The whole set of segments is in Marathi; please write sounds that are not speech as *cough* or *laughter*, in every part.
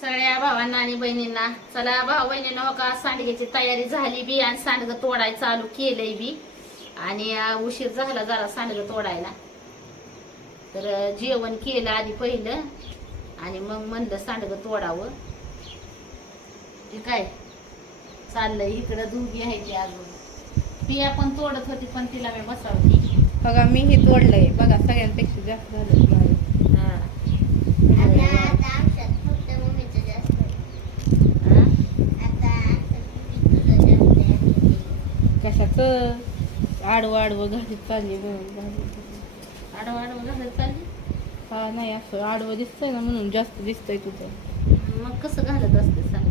सगळ्या भावांना आणि बहिणींना चला भाऊ बहिणींना हो का सांडग्याची तयारी झाली बी आणि सांडगं तोडाय चालू केलंय बी. आणि उशीर झाला जरा सांडगं तोडायला. तर जेवण केलं आधी पहिलं आणि मग म्हणलं सांडगं तोडावं. ठीक आहे चाललंय इकडं दोघी आहे ती अजून. पिया पण तोडत होती पण तिला मी बसवली. बघा मी हे तोडलंय. बघा सगळ्यांपेक्षा जास्त झालं माझं. हा. आता आता आमच्यात फक्त मम्मीचं जास्त आहे. हा? आता आमच्यात तुझं जास्त आहे. कशाचं? आडवं आडवं घालीत चालली घालीत. आडवं आडवं घालत चालली? हा नाही असं आडवं दिसतंय ना म्हणून जास्त दिसतंय तुझं मग कसं घालत असते सांग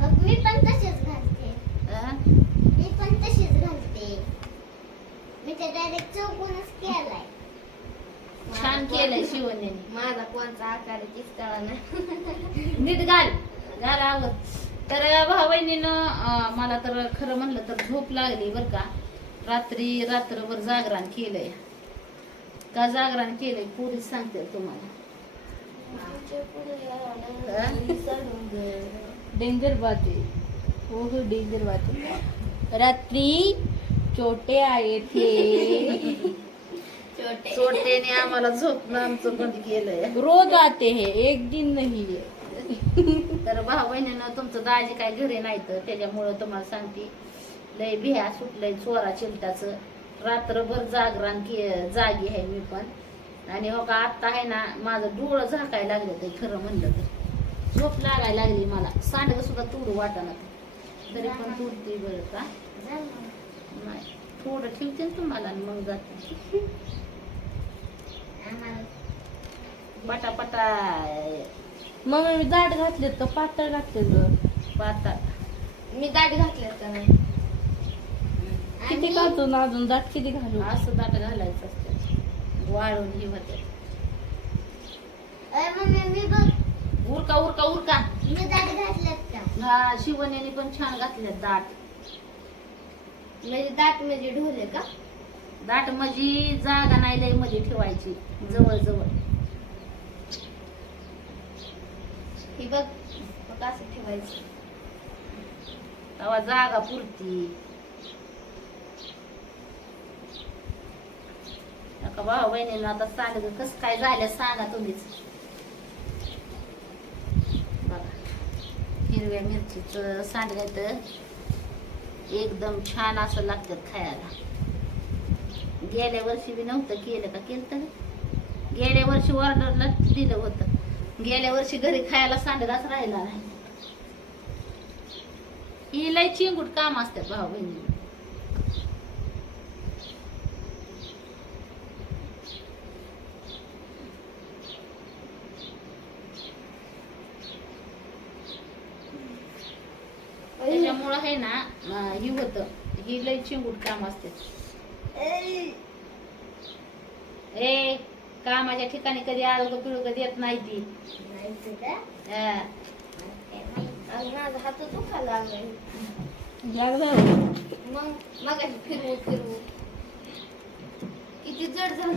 मग मी पण तशीच घालते. हा? मी पण तशीच घालते. मी तर डायरेक्ट चौकूनच केलाय. छान केलंय शिवण्याने माझा कोणचा आकार आहे तीच कळा ना? नीट घाल. घाल आवत तर भाऊ बहिणीनं मला तर खरं म्हणलं तर झोप लागली बर का. रात्री रात्रभर जागरण केलंय. का जागरण केलंय? पोलीस सांगते तुम्हाला. डेंजर बात. आहे हो हो डेंजर बात. आहे रात्री छोटे आये थे छोटे आम्हाला झोपणं आमचं बंद केलंय. रोज आते हैं एक दिन नहीं है तर भाऊ बहिणीनं तुमचं दाजी काय घरी नाही तर त्याच्यामुळं तुम्हाला सांगते लय भिया सुटलंय चोरा चिलटाचं. रात्रभर जागरण के जागी आहे मी पण. आणि हो का आत्ता आहे ना माझं डोळं झाकायला लागलं ते खरं म्हणलं तर. झोप लागायला लागली मला. सांडगं सुद्धा तुडू वाटाणा तरी पण तुडते बरं का. नाही थोडं ठेवते ना तुम्हाला आणि मग जाते. पटा पटा मग मी दाट घातलेत का पातळ घातले ग पाता मी दाढी घातल्यात का नाही किती आणि- घालतो ना अजून? दाट किती घालू असं दाट घालायचं असतं. वाळून ही होते. अरे मम्मी मी बघ. उरका उरका उरका. मी दाढी घातल्यात का? हा शिवण्याने पण छान घातले दाट. म्हणजे दाट म्हणजे ढोले का? दाट म्हणजे जागा नाही लयमध्ये ठेवायची. जवळ जवळ ही बघ बघ असं ठेवायचं. तेव्हा जागा पुरती. नका भाऊ बहिणीला आता सांग कस काय झालं सांगा तुम्हीच बघा हिरव्या मिरचीचं सांडगं तर एकदम छान असं लागतं खायला. गेल्या वर्षी बी नव्हतं केलं का? केलं तर गेल्या वर्षी ऑर्डरला दिलं होतं. गेल्या वर्षी घरी खायला सांडगाच राहिला नाही. ही लय चिंगूट काम असतात भाऊ बहिणी. त्याच्यामुळं आहे ना ही होत. ही लय चिंगूट काम असते. ए कामाच्या ठिकाणी कधी आळग पिळग देत नाही ती. माझा हात दुखायला लागलाय. मग मग फिरवू फिरवू. किती जड झालं.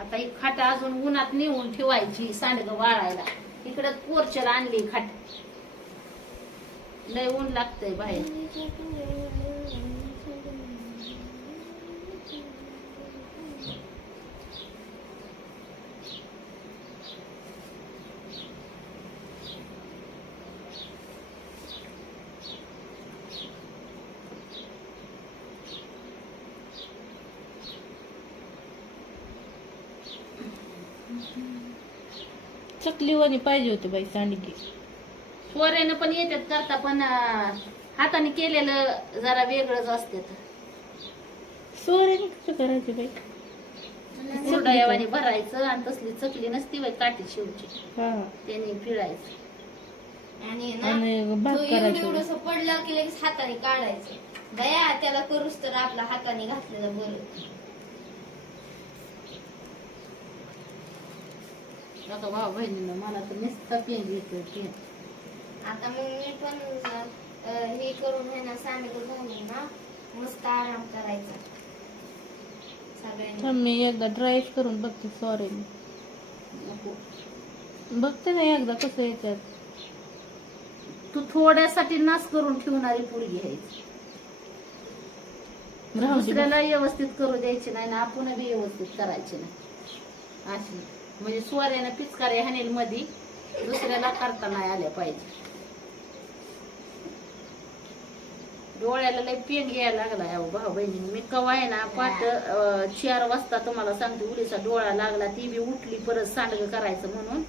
आता ही खाट अजून उन्हात नेऊन ठेवायची सांडग वाळायला. इकडं पोरचर आणली खाट. लय ऊन लागतंय बाहेर चकलीवाणी पाहिजे होती बाई सांडगी. सोऱ्यानं पण येतात करता पण अं, हाताने केलेलं जरा वेगळंच असते सोऱ्याने कसं करायचं बाई? सुडायावानी भरायचं आणि तसली चकली नसती बाई काठी शिवची हा. त्याने पिळायचं. आणि ना आणि भात तो एवढं करायचं. एवढंसं पडलं की लगेच हाताने काढायचं. बया त्याला करूच तर आपला हाताने घातलेलं बरं. आता भाऊ बहिणीनं मला तर नुसतं पेन येतो पेन. आता मग मी पण हे करून आहे ना सांडगं घालून ना मस्त आराम करायचा. सगळ्यांनी. मी एकदा ड्राईव्ह करून बघते सॉरी नको. बघते ना एकदा कसं येतात तू थोड्यासाठी नाश करून ठेवणारी पोरगी आहे. राहू दे दुसऱ्याला व्यवस्थित करू द्यायची नाही ना आपण बी व्यवस्थित करायची नाही. अशी. म्हणजे सोऱ्यानं पिचकारे हाणेल मध्ये दुसऱ्याला करता नाही आल्या पाहिजे. डोळ्याला लय पेंग यायला लागला अहो भाऊ बहिणी. मी कवा आहे ना अं, चार वाजता तुम्हाला सांगते उलीचा डोळा लागला ती बी उठली परत सांडग करायचं म्हणून.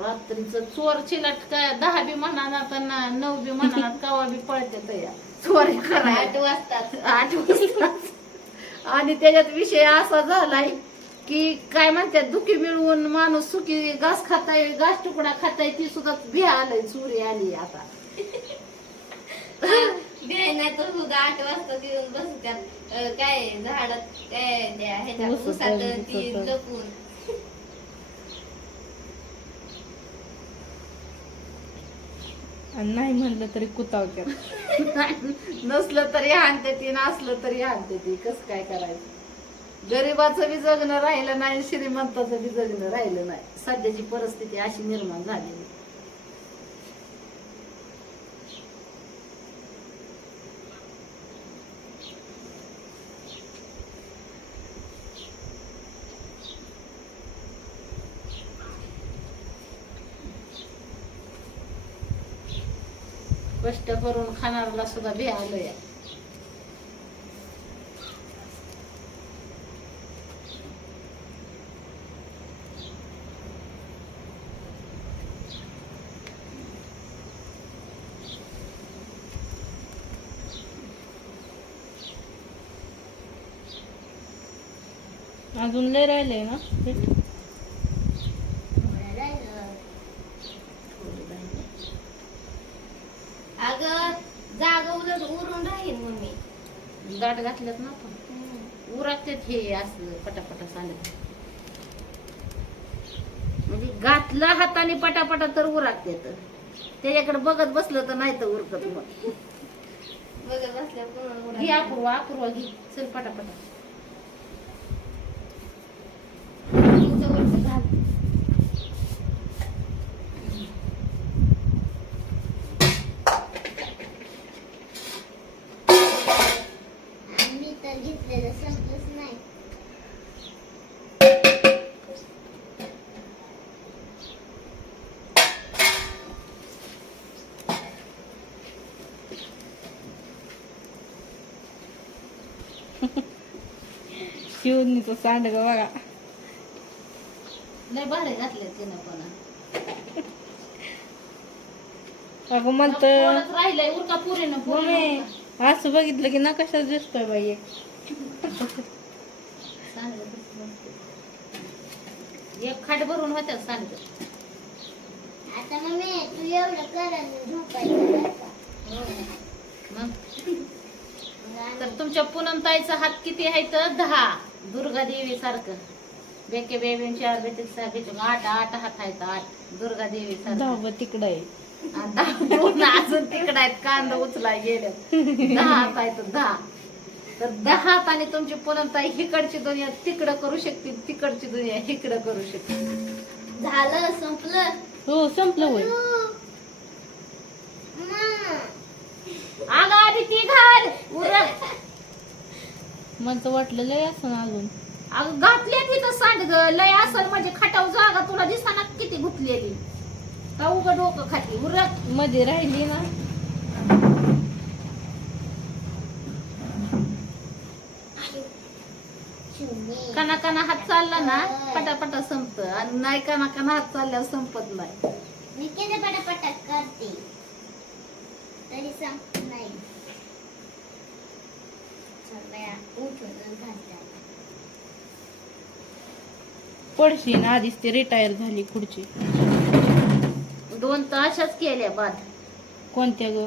रात्रीच चोर चिलट काय दहा बी म्हणा तर ना नऊ बी म्हणा *laughs* कवा बी पळते तया चोरी आठ वाजताच. आठ वाजता आणि त्याच्यात विषय असा झालाय की काय म्हणतात दुखी मिळवून माणूस सुखी घास खाताय घास तुकडा खाताय ती सुद्धा भिया आलंय चोरी आली आता. नाही तर सुद्धा आठ वाजता येऊन काय झाडात काय त्या ह्याच्या ती आणि नाही म्हणलं तरी कुतावत्यात. *laughs* नसलं तरी हाणते ती नसलं तरी हाणते ती. कस काय करायचं? गरीबाचं बी जगणं राहिलं नाही श्रीमंताचं बी जगणं राहिलं नाही. सध्याची परिस्थिती अशी निर्माण झालेली करून खाणाऱ्याला सुद्धा बी आलंय अजून लय राहिलंय ना पीठ? अगं जागा उलट उरून राहील मम्मी गाठ घातल्यात ना आपण उरकतात हे असं पटापटा चालत. म्हणजे घातलं हाताने पटापटा तर उरकतात त्याच्याकडे बघत बसलं तर नाही तर उरकत मग. बघत बसल्या उरा अपूर्वा अपूर्वा घे. चल पटापटा. शिवणीचं सांडग बघा. लय भारी घातले तिनं पण. अगं म्हणत राहिलंय? उरका पुरीनं मम्मी उरका. असं बघितलं की नकाशाच दिसतोय बाई एक. खाट भरून होत्या सांडगं आता मम्मी तू एवढं कर आणि झोपायचं बरं का? मग? तर तुमच्या पूनम ताईचा हात किती आहे तर दहा. दुर्गा देवी सारखं. बेके बेबीन चार बेटे आठ आठ हात आहेत आठ. दुर्गा देवी सारखं. दहावं तिकडं आहे. आणि दहा दोन अजून तिकडे आहेत. कांदा उचला गेले. दहा हात आहेत दहा. तर दहा हाताने तुमची पूनम ताई हिकडची दुनिया तिकडं करू शकते तिकडची दुनिया हिकडं करू शकते झालं संपलं. हो संपलं होय. अगं आधी ती घाल उरक. मला तर वाटलं लय असं अजून. अगं घातले तिथं सांड ग. लय असल म्हणजे खटाव जागा तुला दिसाना किती गुतलेली. का उघड डोकं खाती? उरक. मध्ये राहिली ना. काना काना हात चालला ना पटापटा संपत. आणि नाही काना काना हात चालल्यावर संपत नाही. मी किती पटापटा करते? तरी संपत नाही चल बाया, उठून घालते आता. पडशी ना आधीच ती रिटायर झाली खुर्ची. दोन अशाच केल्या बाद. कोणत्या ग?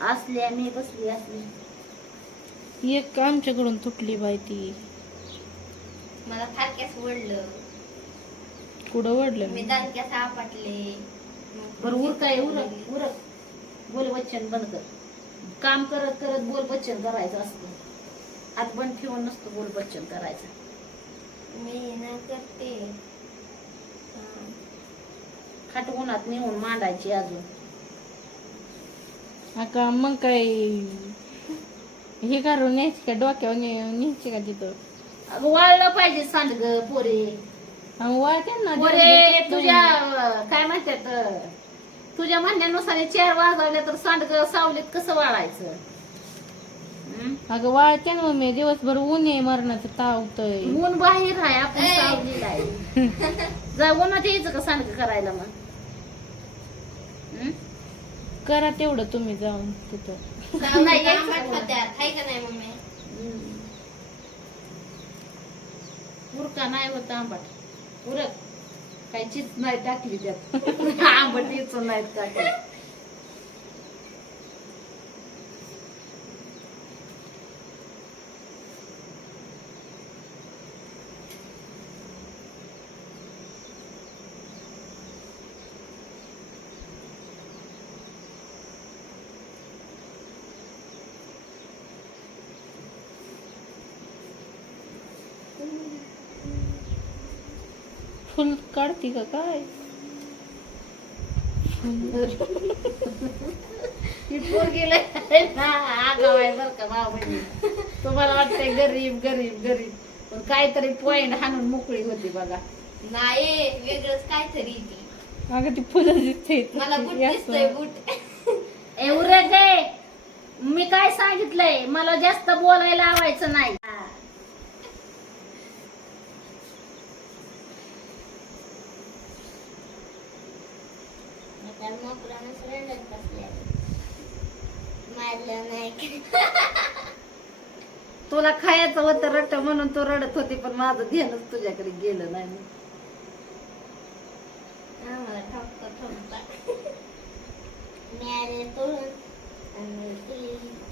असल्या मी बसली असली. एक आमच्याकडून तुटली बाई ती. मला फारक्यास ओढलं. कुठं ओढलं? मी दानक्यास आपटले. बरं उरकाय उरक उरक. बोल वचन बंद कर. काम करत करत बोल बच्चन करायचं असतं. हात बंद ठेवून नसतं बोल बच्चन करायचं. मी ना करते. हा. खाट उन्हात नेऊन मांडायची अजून. अका मग काय? हे करून न्यायची का? डोक्यावर ने- न्यायची का तिथं? अगं वाळलं पाहिजे सांडग पोरे. आणि वाळते ना पोरे दिवसभर तुझ्या अं, काय म्हणतात अं, तुझ्या म्हणण्यानुसार चार वाजवले तर सांडग सावलीत कसं वाळायचं? अगं वाळते ना मम्मी दिवसभर ऊन आहे मरणाचं तावतय. ऊन बाहेर आहे आपण. सावलीला आहे. जा उन्हात यायचं का सांडग करायला मग? हं? करा तेवढं तुम्ही जाऊन तिथं. नाही, यायचं का? नाही उरका नाही होत आंबट. उरक. काही चीज नाही टाकली त्यात. *laughs* आंबट येतो नाहीत टाकली फुल काढती का काय? *laughs* पोरगी लय ना आगाव आहे बरं का भाऊ तुम्हाला वाटतंय गरीब गरीब गरीब. पण काहीतरी पॉइंट हाणून मोकळी होती बघा. नाही वेगळंच काहीतरी अगं ती फुलं दिसते. मला बुट दिसतोय बुट. ए उरक गे. मी काय सांगितलंय? मला जास्त बोलायला लावायचं नाही. रडत मारलं नाही तुला खायचं होतं रट म्हणून तू रडत होती पण माझं ध्यानच तुझ्याकडे गेलं नाही. आम्हाला ठोका ठोका मी आले पळून आणि ती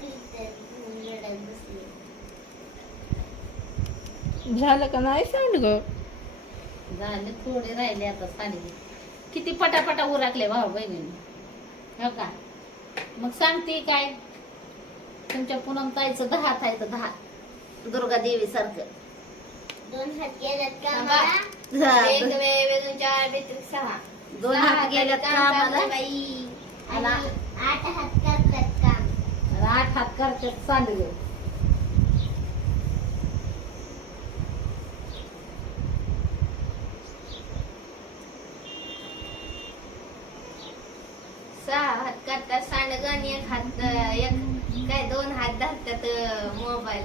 ती तर रडत बसली. झालं का नाही सांड ग? झाले थोडे राहिले आता साडी किती पटापटा उराकले भाऊ बहिणीने. हो का? मग सांगते काय? तुमच्या पूनम ताईचं दहा ताईचं दहा. दुर्गा देवी सारखं. दोन हात गेल्यात का. मला एक चार सहा दोन सहा हात गेल्यात काम बाई. आणि आणि आठ हात करतात काम. आणि आठ हात करतात सांडगे सहा हात करतात सांडग आणि एक हात एक काय दोन हात धरतात मोबाईल.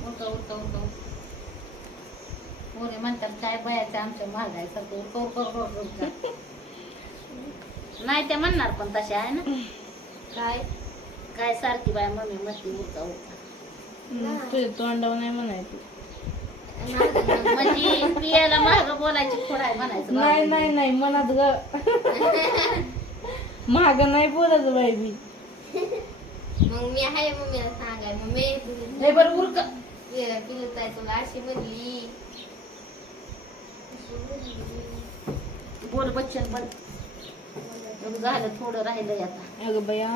उलट उलट उलट पोरे म्हणतात काय बयाचं आमच्या महागायसारखं उलट उलट नाही ते म्हणणार पण तसे आहे ना. काय? काय सारखी बाय मम्मी म्हणते उलटा तुझ्या तोंडावर नाही म्हणायचं. म्हणजे पियाला महाग बोलायची खोडाय म्हणायचं नाही नाही नाही मनात ग. *laughs* माग नाही बोलत बाई मी. मग मी आहे मम्मीला सांगाय मम्मी लय बरं उरक. पिलत आहे तुला अशी म्हणली. बोल बच्चन बोल. एवढं झालं थोडं राहिलंय आता. अगं बया.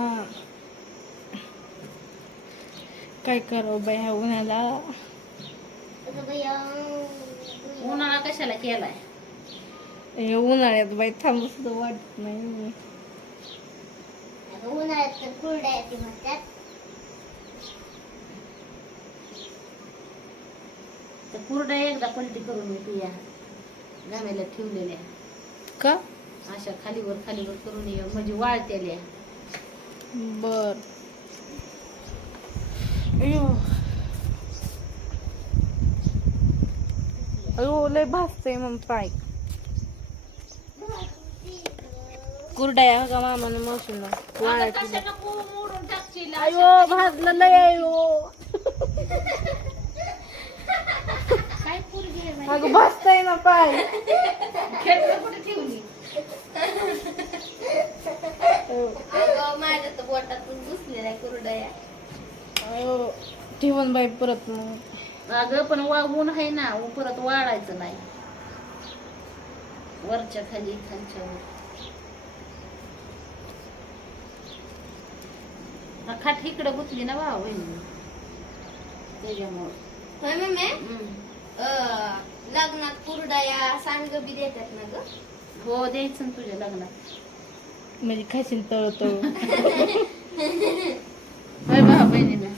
काय करावं बया उन्हाला? अगं बाया, उन्हाळा कशाला केलाय? हे उन्हाळ्यात बाई थांबू सुद्धा वाटत नाही. उन्हाळ्यात तर कुरड्या येते म्हणतात. तर कुरड्या एकदा पलटी करून मी पिया. गमेला ठेवलेल्या. का? अशा खालीवर खालीवर करून ये. म्हणजे वाळतेल्या. बर. अयो. अयो लय भासतय मग पाय. कुरडाया का मामानं टाकशील? अयो भाजलं लय अयो? अगं भासतय ना पाय. माझ्या तर बोटातून घुसलेल्या कुरडया. अयो ठेवून बाई परत मग. अगं पण वा ऊन आहे ना परत वाळायचं नाही. वरच्या खाली खालच्या वर. खाट इकडं गुतली ना भाऊ बहिणी त्याच्यामुळं. मम्मी? लग्नात कुरडया सांडग बी देतात ना ग. हो द्यायचं ना तुझ्या लग्नात. म्हणजे खाशील तळ तळ *laughs* होय भाऊ बहिणीला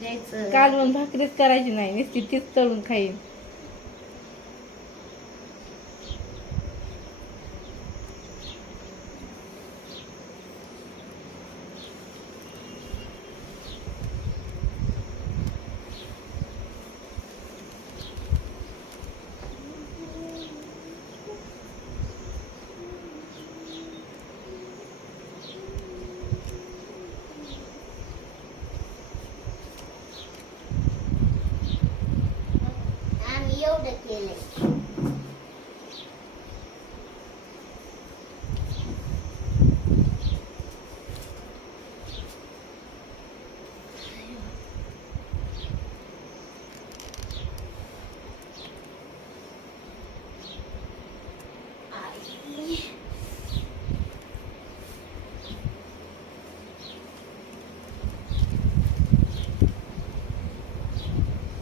द्यायचं. कालवण भाकरीच करायची नाही नुसती तीच तळून खाईन. एवढं केलंय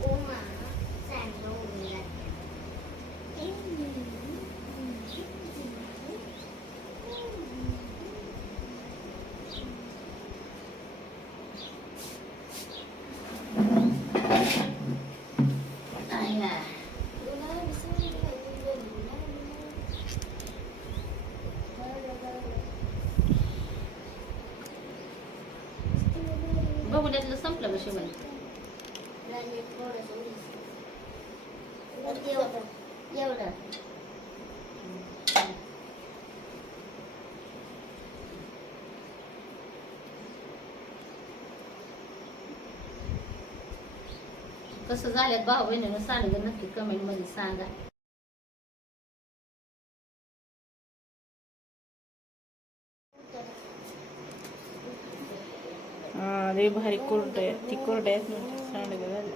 उमा सांडगं उडून जाते. आया. बघुड्यातलं संपलं का शिवाय राहिलं थोडंसं उडीचं. बस एवढं एवढं कसं झालं भाऊ बहिणीनं सांगा नक्की कमेंटमध्ये सांगा. हा रे भारी कोरडे ती कोरडे आहेत म्हणजे सांडगं झालं.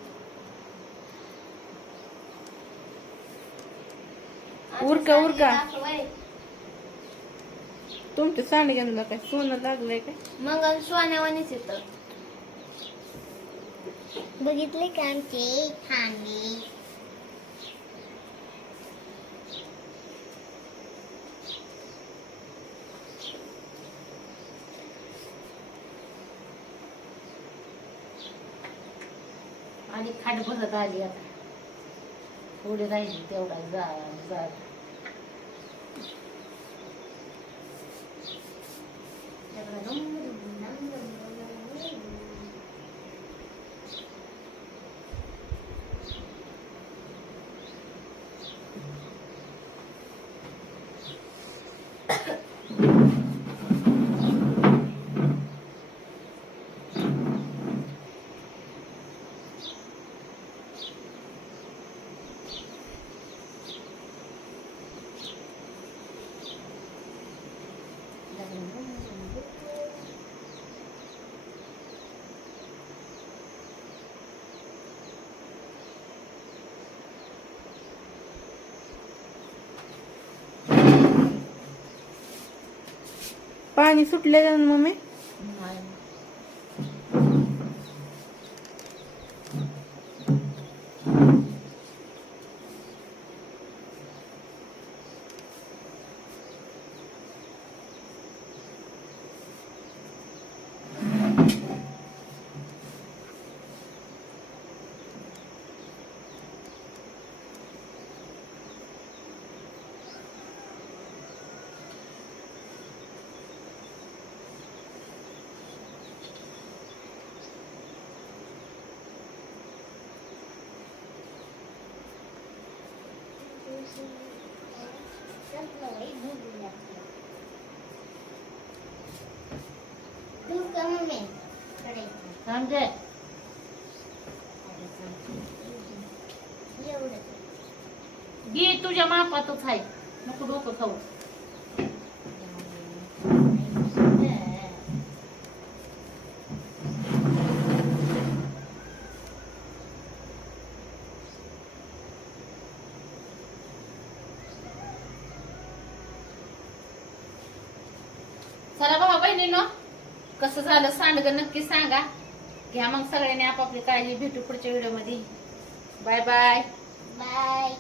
उरका, उरका. तुमच्या सांडग्यांना काय सोनं लागलंय काय? मग सोन्यावानीच येतं. बघितले का आमचे? ठाणे आणि खाट भरत आली आता. पुढे राहिली तेवढा जा जा. पाणी सुटले का मम्मी नाही. का मम्मी कढईत. थांब गं. एवढं घे तुझ्या मापातच आहे नको डोकं खाऊ चला बाबा बहिणीनो कसं झालं सांडगं नक्की सांगा. घ्या मग सगळ्यांनी आपापली काळजी. भेटू पुढच्या व्हिडिओमध्ये. Bye bye. बाय.